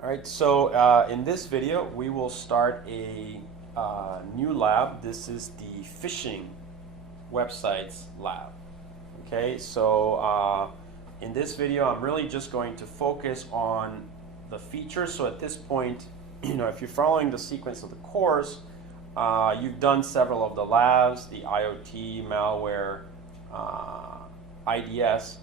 All right, so in this video, we will start a new lab. This is the phishing websites lab. Okay, so in this video, I'm really just going to focus on the features. So at this point, if you're following the sequence of the course, you've done several of the labs, the IoT, malware, IDS,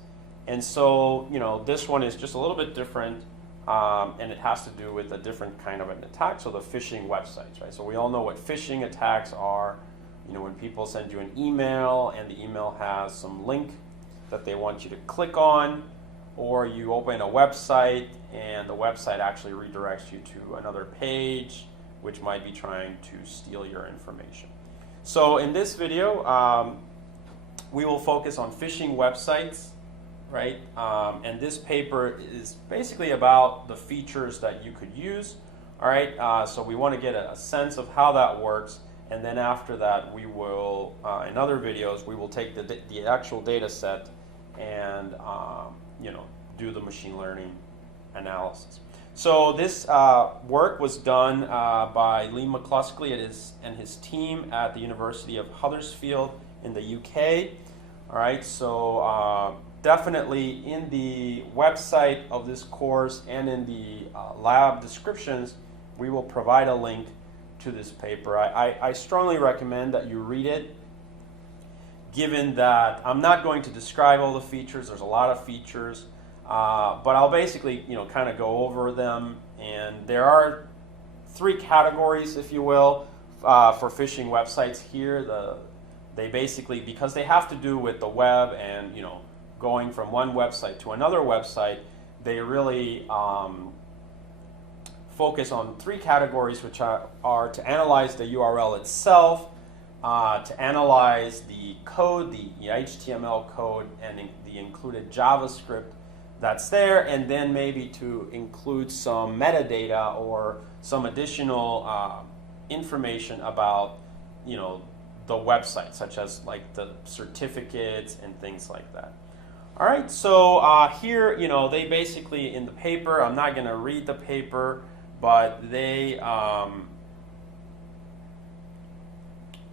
and so this one is just a little bit different. And it has to do with a different kind of an attack, so the phishing websites, right? So we all know what phishing attacks are. When people send you an email and the email has some link that they want you to click on, or you open a website and the website actually redirects you to another page, which might be trying to steal your information. So in this video, we will focus on phishing websites. Right, and this paper is basically about the features that you could use. All right, so we want to get a sense of how that works, and then after that, we will, in other videos, we will take the actual data set and do the machine learning analysis. So this work was done by Lee McCluskey and his team at the University of Huddersfield in the UK. All right, so definitely in the website of this course and in the lab descriptions, we will provide a link to this paper. I strongly recommend that you read it, given that I'm not going to describe all the features. There's a lot of features, but I'll basically kind of go over them. And there are three categories, if you will, for phishing websites here. They basically, because they have to do with the web and going from one website to another website, they really focus on three categories, which are to analyze the URL itself, to analyze the code, the HTML code, and the included JavaScript that's there, and then maybe to include some metadata or some additional information about the website, such as like the certificates and things like that. All right, so here, they basically, in the paper, I'm not going to read the paper, but they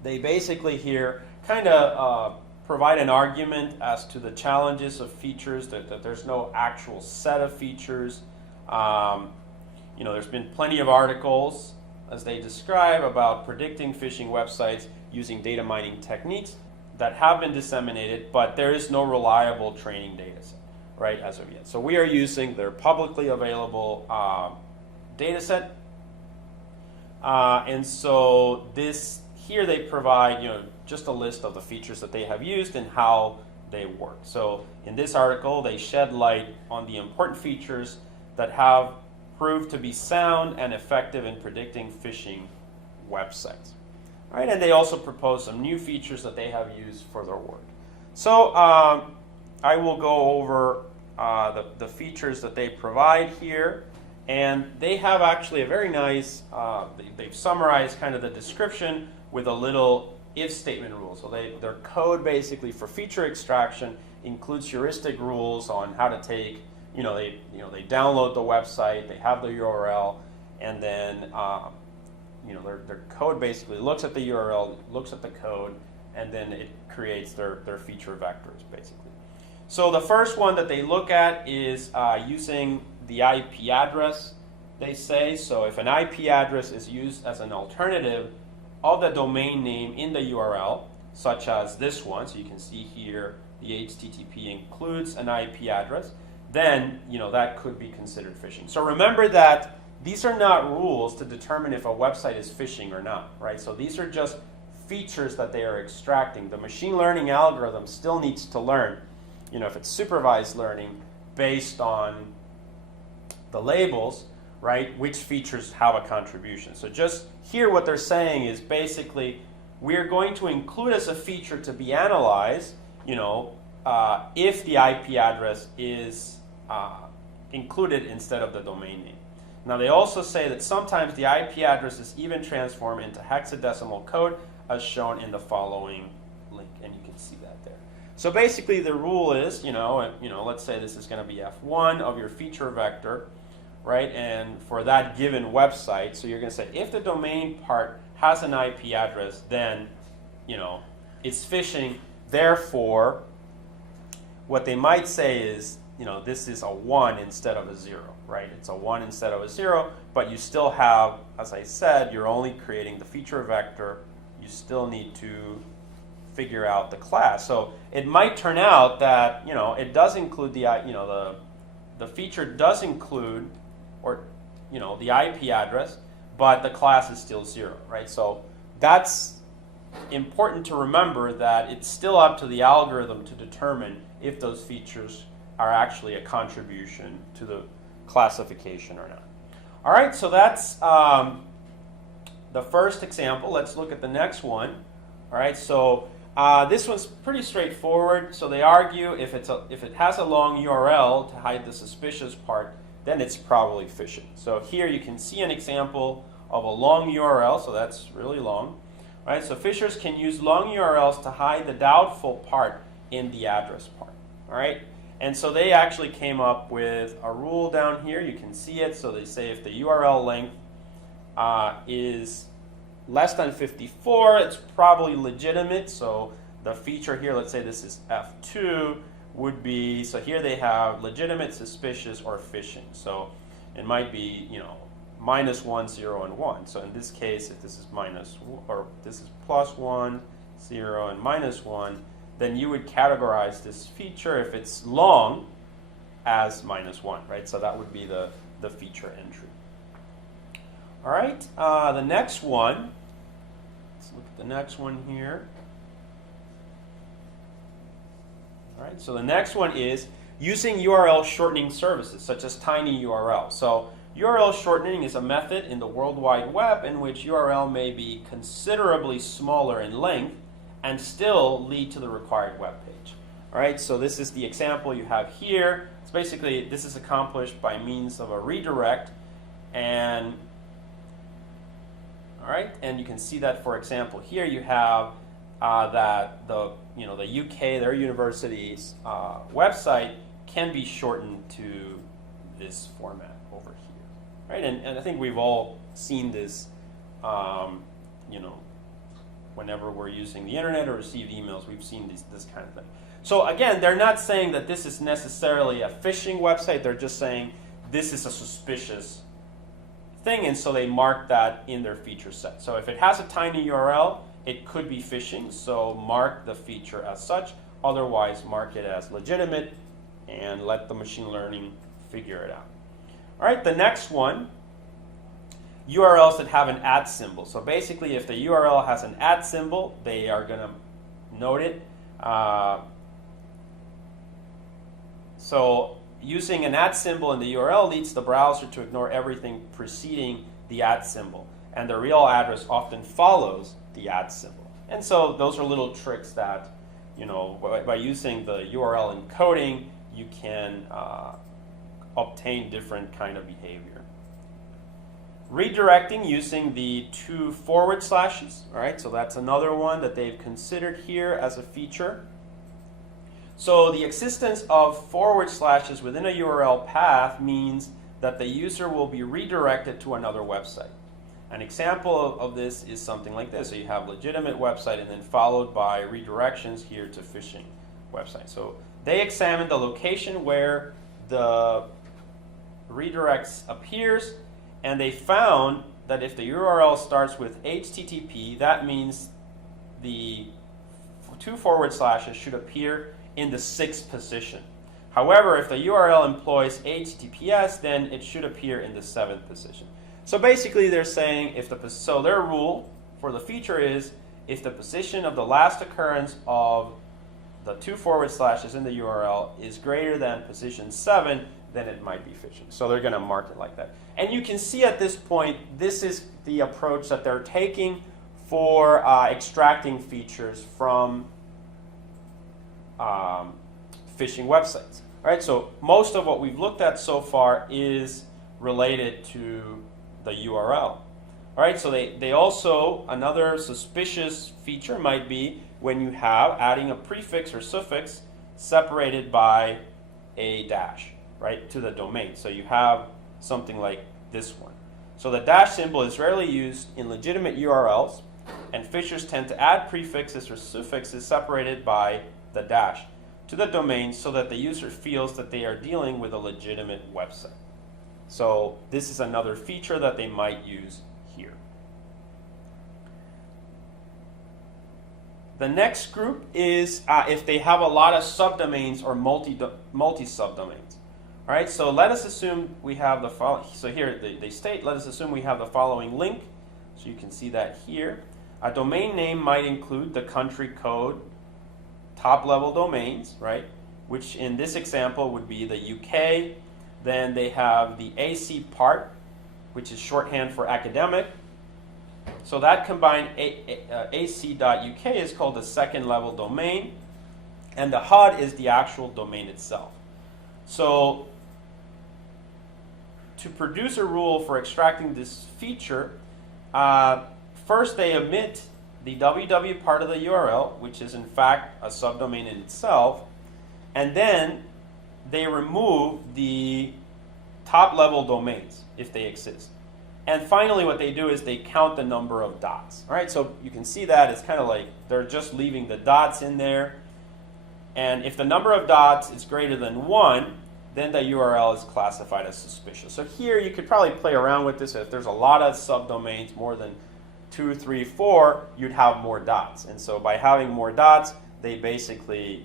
basically here kind of provide an argument as to the challenges of features, that there's no actual set of features. There's been plenty of articles, as they describe, about predicting phishing websites using data mining techniques that have been disseminated, but there is no reliable training data set, right, as of yet. So we are using their publicly available data set. And so here they provide, just a list of the features that they have used and how they work. So in this article, they shed light on the important features that have proved to be sound and effective in predicting phishing websites. All right, and they also propose some new features that they have used for their work. So I will go over the features that they provide here, and they have actually a very nice, they've summarized kind of the description with a little if statement rule. So their code basically for feature extraction includes heuristic rules on how to take, they download the website, they have the URL, and then their code basically looks at the URL, looks at the code, and then it creates their feature vectors, basically. So the first one that they look at is using the IP address, they say. So if an IP address is used as an alternative of the domain name in the URL, such as this one, so you can see here the HTTP includes an IP address, then that could be considered phishing. So remember that these are not rules to determine if a website is phishing or not, right? So these are just features that they are extracting. The machine learning algorithm still needs to learn, if it's supervised learning based on the labels, right, which features have a contribution. So just here what they're saying is basically we're going to include as a feature to be analyzed, if the IP address is included instead of the domain name. Now they also say that sometimes the IP address is even transformed into hexadecimal code as shown in the following link, and you can see that there. So basically the rule is, let's say this is going to be F1 of your feature vector, right? And for that given website, so you're going to say if the domain part has an IP address, then, you know, it's phishing. Therefore, what they might say is, you know, this is a 1 instead of a 0, right? It's a 1 instead of a 0, but you still have, as I said, you're only creating the feature vector. You still need to figure out the class. So it might turn out that, you know, it does include the, you know, the feature does include, or, you know, the IP address, but the class is still 0, right? So that's important to remember, that it's still up to the algorithm to determine if those features are actually a contribution to the classification or not. All right, so that's the first example. Let's look at the next one. All right, so this one's pretty straightforward. So they argue if it has a long URL to hide the suspicious part, then it's probably phishing. So here you can see an example of a long URL, so that's really long. All right, so phishers can use long URLs to hide the doubtful part in the address part. All right, and so they actually came up with a rule down here. You can see it. So they say if the URL length is less than 54, it's probably legitimate. So the feature here, let's say this is F2, would be, so here they have legitimate, suspicious, or phishing. So it might be, you know, -1, 0, and 1. So in this case, if this is or this is +1, 0, and -1, then you would categorize this feature, if it's long, as -1, right? So that would be the feature entry. All right, the next one, let's look at the next one here. All right, so the next one is using URL shortening services, such as tinyURL. So URL shortening is a method in the World Wide Web in which URL may be considerably smaller in length and still lead to the required web page. All right, so this is the example you have here. It's basically, this is accomplished by means of a redirect, and all right, and you can see that, for example, here you have that the UK, their university's website can be shortened to this format over here, right? And I think we've all seen this, you know, whenever we're using the internet or receive emails, we've seen this kind of thing. So again, they're not saying that this is necessarily a phishing website. They're just saying this is a suspicious thing, and so they mark that in their feature set. So if it has a tiny URL, it could be phishing, so mark the feature as such. Otherwise, mark it as legitimate and let the machine learning figure it out. All right, the next one, URLs that have an @ symbol. So basically, if the URL has an @ symbol, they are going to note it. So using an @ symbol in the URL leads the browser to ignore everything preceding the @ symbol, and the real address often follows the @ symbol. And so those are little tricks that, you know, by using the URL encoding, you can obtain different kind of behavior. Redirecting using the 2 forward slashes. All right, so that's another one that they've considered here as a feature. So the existence of forward slashes within a URL path means that the user will be redirected to another website. An example of this is something like this. So you have legitimate website and then followed by redirections here to phishing website. So they examined the location where the redirects appears, and they found that if the URL starts with HTTP, that means the 2 forward slashes should appear in the 6th position. However, if the URL employs HTTPS, then it should appear in the 7th position. So basically they're saying, so their rule for the feature is, if the position of the last occurrence of the 2 forward slashes in the URL is greater than position 7, then it might be phishing. So they're going to mark it like that. And you can see at this point, this is the approach that they're taking for extracting features from phishing websites. All right, so most of what we've looked at so far is related to the URL. All right, so they also, another suspicious feature might be when you have adding a prefix or suffix separated by a dash, right, to the domain. So you have something like this one. So the dash symbol is rarely used in legitimate URLs, and phishers tend to add prefixes or suffixes separated by the dash to the domain so that the user feels that they are dealing with a legitimate website. So this is another feature that they might use here. The next group is if they have a lot of subdomains or multi-subdomains. All right, so let us assume we have the following. So here they state, let us assume we have the following link. So you can see that here. A domain name might include the country code, top-level domains, right? Which in this example would be the UK. Then they have the AC part, which is shorthand for academic. So that combined ac.uk is called the second-level domain, and the HUD is the actual domain itself. So to produce a rule for extracting this feature, first they omit the www part of the URL, which is in fact a subdomain in itself, and then they remove the top-level domains if they exist. And finally what they do is they count the number of dots. All right, so you can see that it's kind of like they're just leaving the dots in there. And if the number of dots is greater than 1, then the URL is classified as suspicious. So here you could probably play around with this. If there's a lot of subdomains, more than 2, 3, 4, you'd have more dots. And so by having more dots, they basically,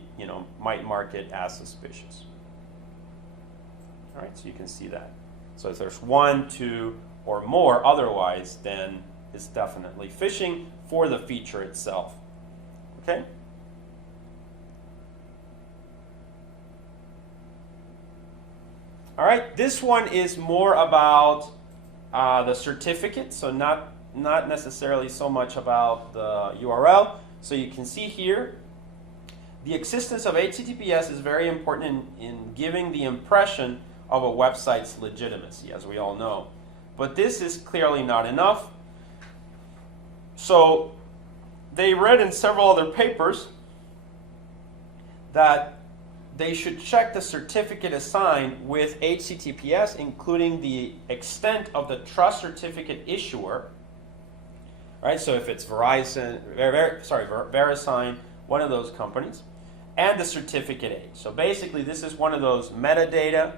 might mark it as suspicious. All right, so you can see that. So if there's 1, 2, or more otherwise, then it's definitely phishing for the feature itself. Okay? All right, this one is more about the certificate, so not necessarily so much about the URL. So you can see here, the existence of HTTPS is very important in giving the impression of a website's legitimacy, as we all know. But this is clearly not enough. So they read in several other papers that they should check the certificate assigned with HTTPS, including the extent of the trust certificate issuer. Right? So if it's VeriSign, one of those companies, and the certificate age. So basically, this is one of those metadata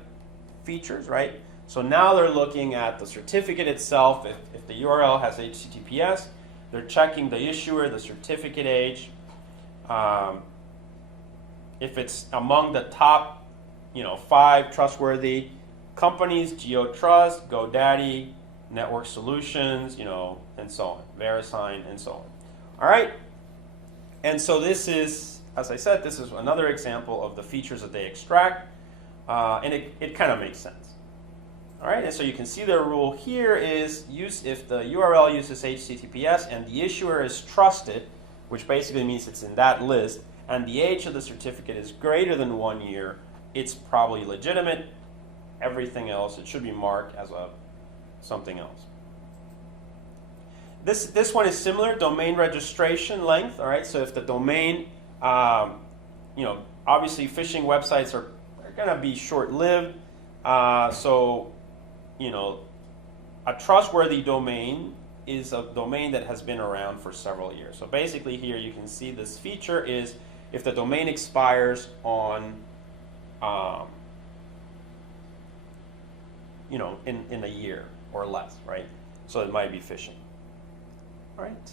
features, right? So now they're looking at the certificate itself. If the URL has HTTPS, they're checking the issuer, the certificate age. If it's among the top, 5 trustworthy companies, GeoTrust, GoDaddy, Network Solutions, and so on, VeriSign, and so on. All right. And so this is, as I said, this is another example of the features that they extract, and it kind of makes sense. All right, and so you can see their rule here is if the URL uses HTTPS and the issuer is trusted, which basically means it's in that list, and the age of the certificate is greater than 1 year, it's probably legitimate. Everything else, it should be marked as something else. This one is similar, domain registration length. All right, so if the domain, obviously phishing websites are going to be short-lived. So a trustworthy domain is a domain that has been around for several years. So basically here you can see this feature is if the domain expires on, in a year or less, right? So it might be phishing. All right.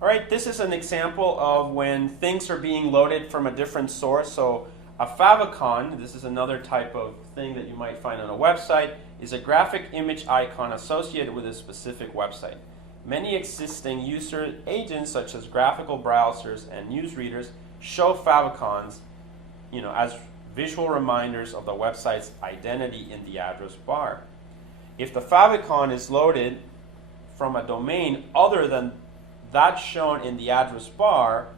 All right, this is an example of when things are being loaded from a different source. So a favicon, this is another type of thing that you might find on a website, is a graphic image icon associated with a specific website. Many existing user agents, such as graphical browsers and newsreaders, show favicons, as visual reminders of the website's identity in the address bar. If the favicon is loaded from a domain other than that shown in the address bar,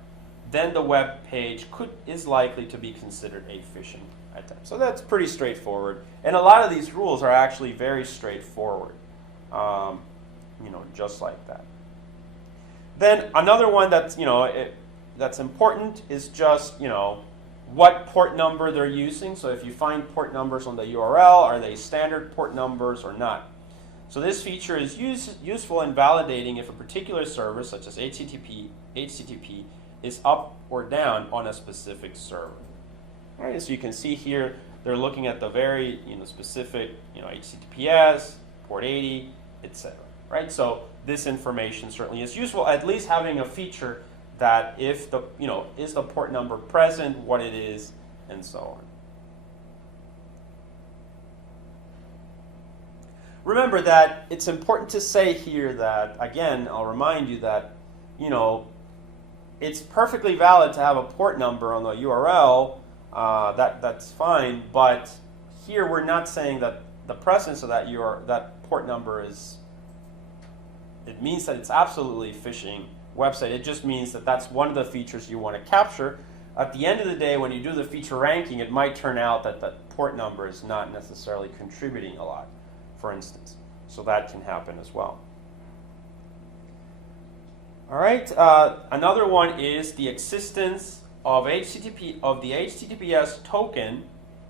then the web page is likely to be considered a phishing attempt. So that's pretty straightforward. And a lot of these rules are actually very straightforward, just like that. Then another one that's, that's important is just, what port number they're using. So if you find port numbers on the URL, are they standard port numbers or not? So this feature is useful in validating if a particular service, such as HTTP, is up or down on a specific server. All right, so you can see here they're looking at the very specific HTTPS, port 80, etc. Right? So this information certainly is useful. At least having a feature that if the is the port number present, what it is, and so on. Remember that it's important to say here that, again, I'll remind you that it's perfectly valid to have a port number on the URL. That's fine, but here we're not saying that the presence of that port number it means that it's absolutely a phishing website. It just means that that's one of the features you want to capture. At the end of the day, when you do the feature ranking, it might turn out that the port number is not necessarily contributing a lot, for instance. So that can happen as well. All right, another one is the existence of the HTTPS token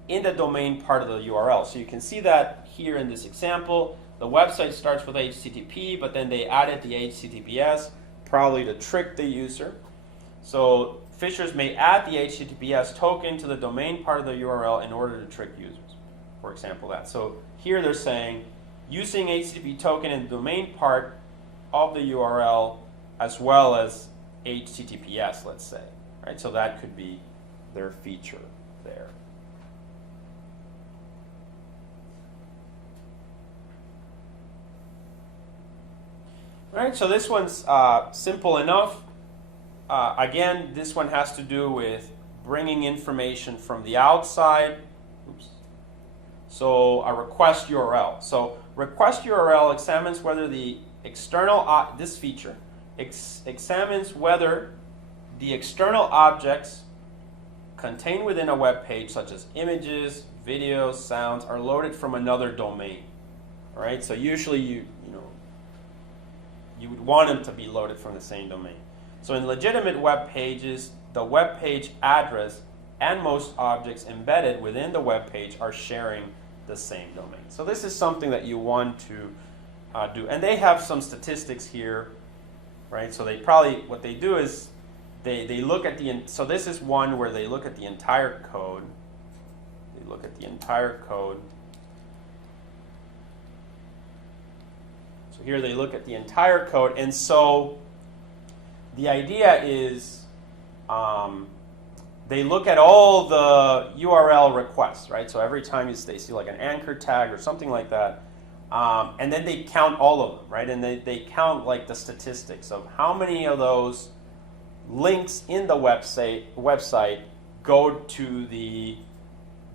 in the domain part of the URL. So you can see that here in this example. The website starts with HTTP, but then they added the HTTPS, probably to trick the user. So phishers may add the HTTPS token to the domain part of the URL in order to trick users. For example, that. So here they're saying using HTTP token in the domain part of the URL as well as HTTPS, let's say. Right? So that could be their feature there. All right, so this one's simple enough. Again, this one has to do with bringing information from the outside. Oops. So a request URL. So request URL examines whether the external, this feature, examines whether the external objects contained within a web page, such as images, videos, sounds, are loaded from another domain. All right, so usually you would want them to be loaded from the same domain. So in legitimate web pages, the web page address and most objects embedded within the web page are sharing the same domain. So this is something that you want to do. And they have some statistics here, right? So they probably, what they do is they look at so this is one where they look at the entire code. They look at the entire code. So here they look at the entire code, and so the idea is they look at all the URL requests, right? So every time they see like an anchor tag or something like that, and then they count all of them, right? And they count like the statistics of how many of those links in the website go to the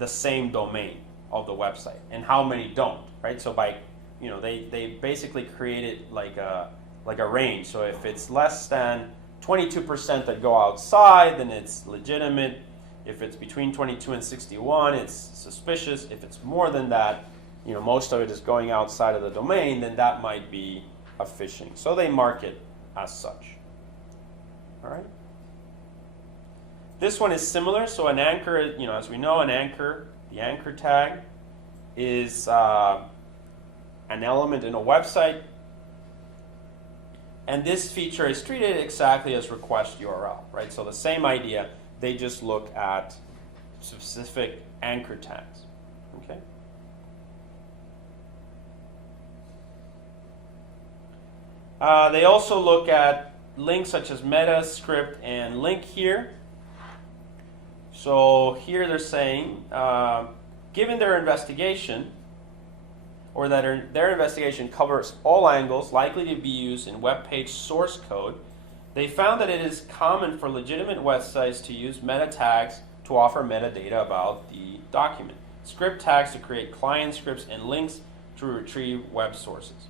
same domain of the website, and how many don't, right? So by they basically created like a range. So if it's less than 22% that go outside, then it's legitimate. If it's between 22 and 61, it's suspicious. If it's more than that, most of it is going outside of the domain, then that might be a phishing. So they mark it as such. All right. This one is similar. So an anchor, as we know, the anchor tag is an element in a website. And this feature is treated exactly as request URL, right? So the same idea, they just look at specific anchor tags, okay? They also look at links such as meta, script, and link here. So here they're saying, given their investigation, or that their investigation covers all angles likely to be used in web page source code, they found that it is common for legitimate websites to use meta tags to offer metadata about the document, script tags to create client scripts, and links to retrieve web sources.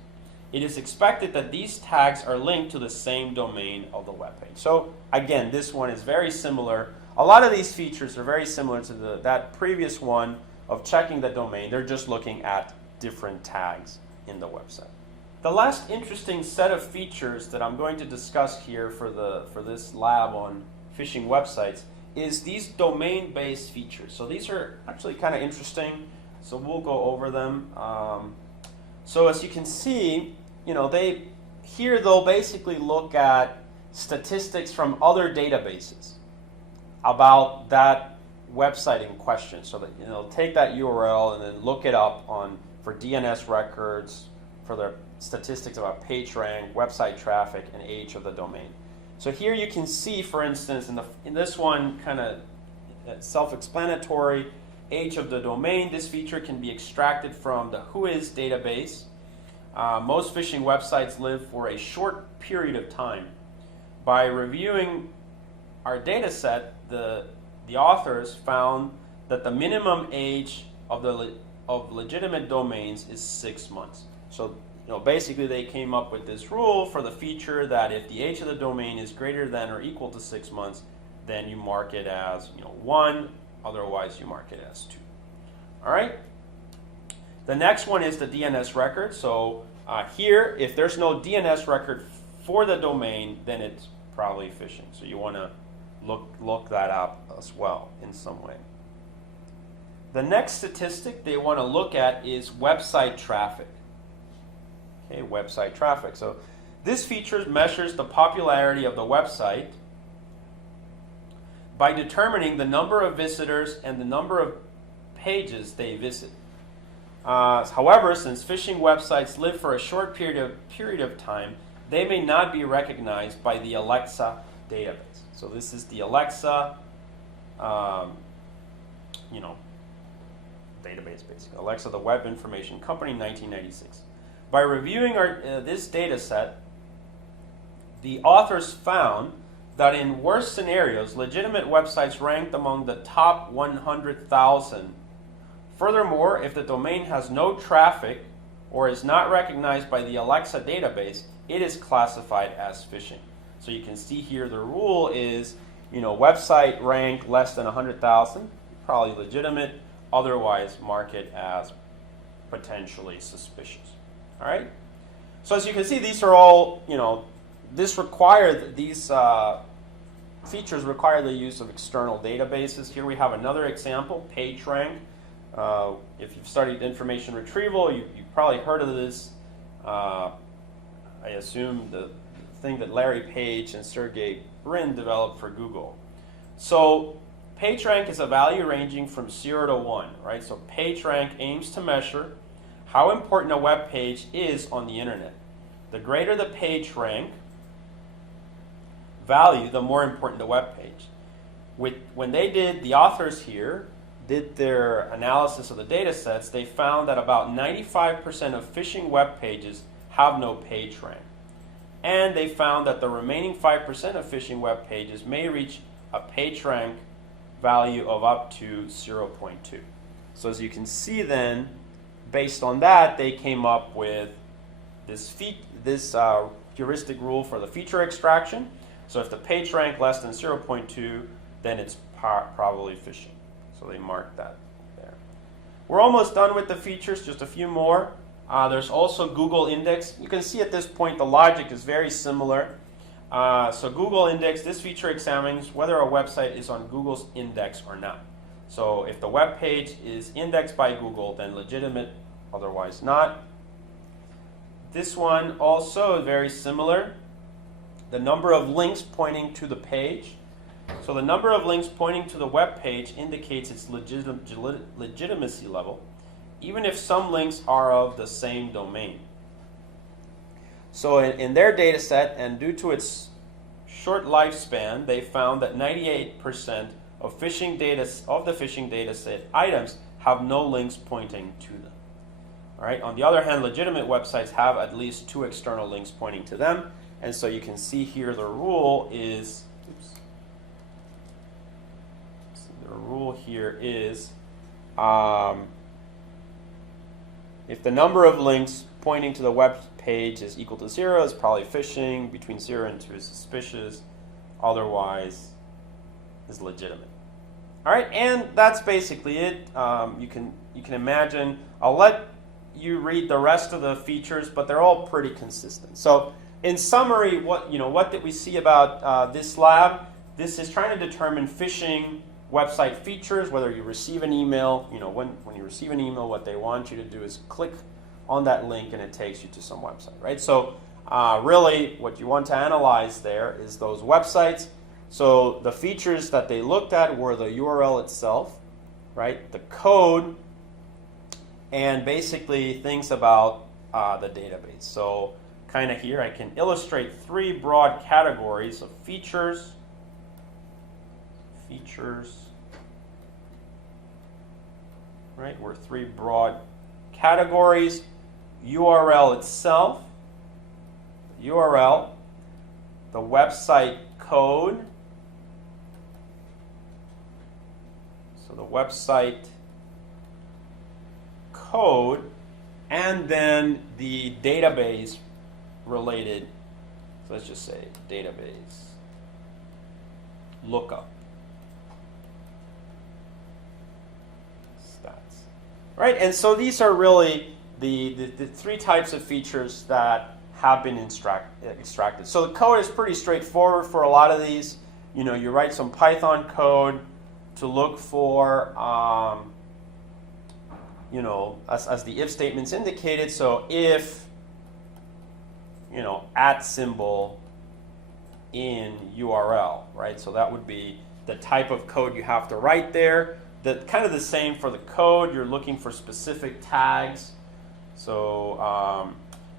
It is expected that these tags are linked to the same domain of the web page. So again, this one is very similar. A lot of these features are very similar to that previous one of checking the domain. They're just looking at different tags in the website. The last interesting set of features that I'm going to discuss here for this lab on phishing websites is these domain-based features. So these are actually kind of interesting. So we'll go over them. So as you can see, they'll basically look at statistics from other databases about that website in question. So that take that URL and then look it up for DNS records, for their statistics about page rank, website traffic, and age of the domain. So here you can see, for instance, in this one, kind of self-explanatory, age of the domain. This feature can be extracted from the Whois database. Most phishing websites live for a short period of time. By reviewing our data set, the authors found that the minimum age of legitimate domains is 6 months. So basically they came up with this rule for the feature that if the age of the domain is greater than or equal to 6 months, then you mark it as 1, otherwise you mark it as 2. All right? The next one is the DNS record. So here, if there's no DNS record for the domain, then it's probably phishing. So you want to look that up as well in some way. The next statistic they want to look at is website traffic. Okay, website traffic. So this feature measures the popularity of the website by determining the number of visitors and the number of pages they visit. However, since phishing websites live for a short period of time, they may not be recognized by the Alexa database. So this is the Alexa, database basically. Alexa, the Web Information Company, 1996. By reviewing this data set, the authors found that in worst scenarios, legitimate websites ranked among the top 100,000. Furthermore, if the domain has no traffic or is not recognized by the Alexa database, it is classified as phishing. So you can see here the rule is, website rank less than 100,000, probably legitimate, otherwise mark it as potentially suspicious. All right? So as you can see, these are all, these features require the use of external databases. Here we have another example, PageRank. If you've studied information retrieval, you've probably heard of this. I assume the thing that Larry Page and Sergey Brin developed for Google. So PageRank is a value ranging from 0 to 1, right? So PageRank aims to measure how important a web page is on the internet. The greater the PageRank value, the more important the web page. When the authors here did their analysis of the data sets, they found that about 95% of phishing web pages have no PageRank. And they found that the remaining 5% of phishing web pages may reach a PageRank value of up to 0.2. So as you can see then, based on that, they came up with this heuristic rule for the feature extraction. So if the PageRank less than 0.2, then it's probably phishing. So they marked that there. We're almost done with the features, just a few more. There's also Google Index. You can see at this point the logic is very similar. So Google Index, this feature examines whether a website is on Google's index or not. So if the web page is indexed by Google, then legitimate, otherwise not. This one also very similar. The number of links pointing to the page. So the number of links pointing to the web page indicates its legitimacy level, even if some links are of the same domain. So in their data set, and due to its short lifespan, they found that 98% of the phishing data set items have no links pointing to them. All right. On the other hand, legitimate websites have at least 2 external links pointing to them. And so you can see here the rule is, if the number of links pointing to the web page is equal to 0, it's probably phishing. Between 0 and 2 is suspicious. Otherwise is legitimate. All right, and that's basically it. You can imagine. I'll let you read the rest of the features, but they're all pretty consistent. So in summary, what did we see about this lab? this is trying to determine phishing website features, whether you receive an email, when you receive an email, what they want you to do is click on that link and it takes you to some website, right? So really what you want to analyze there is those websites. So the features that they looked at were the URL itself, right? The code, and basically things about the database. So kind of here I can illustrate three broad categories of features. Right? We're three broad categories. URL itself, URL, the website code, so the website code, and then the database related, so let's just say database lookup. Stats. Right, and so these are really the three types of features that have been extracted. So the code is pretty straightforward for a lot of these. You write some Python code to look for, as the if statements indicated. So if, @ symbol in URL, right? So that would be the type of code you have to write there. Kind of the same for the code. You're looking for specific tags. So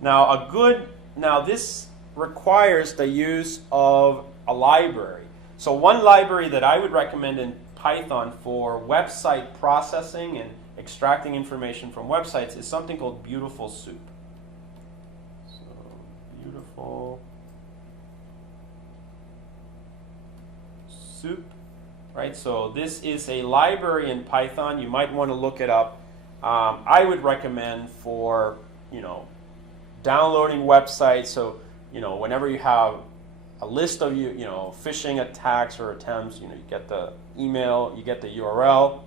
now this requires the use of a library. So one library that I would recommend in Python for website processing and extracting information from websites is something called Beautiful Soup. So Beautiful Soup, right? So this is a library in Python. You might want to look it up. I would recommend for, downloading websites. So, whenever you have a list of, phishing attacks or attempts, you get the email, you get the URL,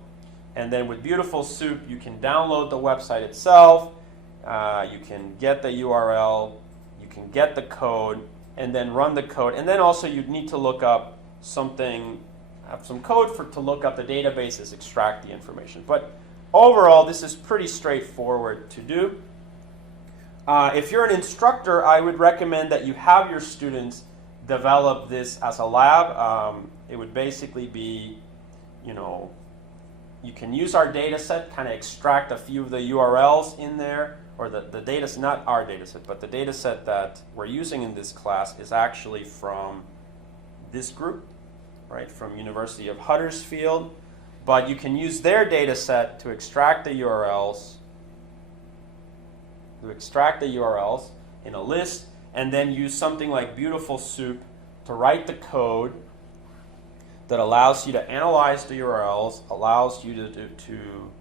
and then with Beautiful Soup, you can download the website itself, you can get the URL, you can get the code, and then run the code. And then also you'd need to look up have some code to look up the databases, extract the information. But overall, this is pretty straightforward to do. If you're an instructor, I would recommend that you have your students develop this as a lab. It would basically be, you can use our data set, kind of extract a few of the URLs in there, or the data, not our data set, but the data set that we're using in this class is actually from this group, right, from University of Huddersfield. But you can use their data set to extract the URLs, in a list, and then use something like Beautiful Soup to write the code that allows you to analyze the URLs, allows you to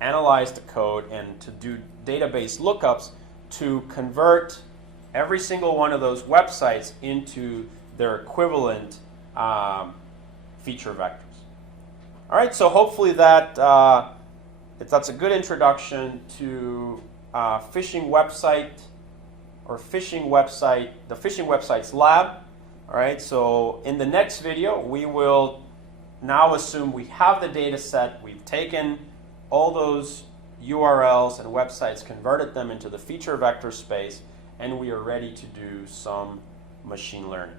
analyze the code and to do database lookups to convert every single one of those websites into their equivalent feature vectors. All right, so hopefully that's a good introduction to phishing website, or the phishing websites lab. All right, so in the next video, we will now assume we have the data set, we've taken all those URLs and websites, converted them into the feature vector space, and we are ready to do some machine learning.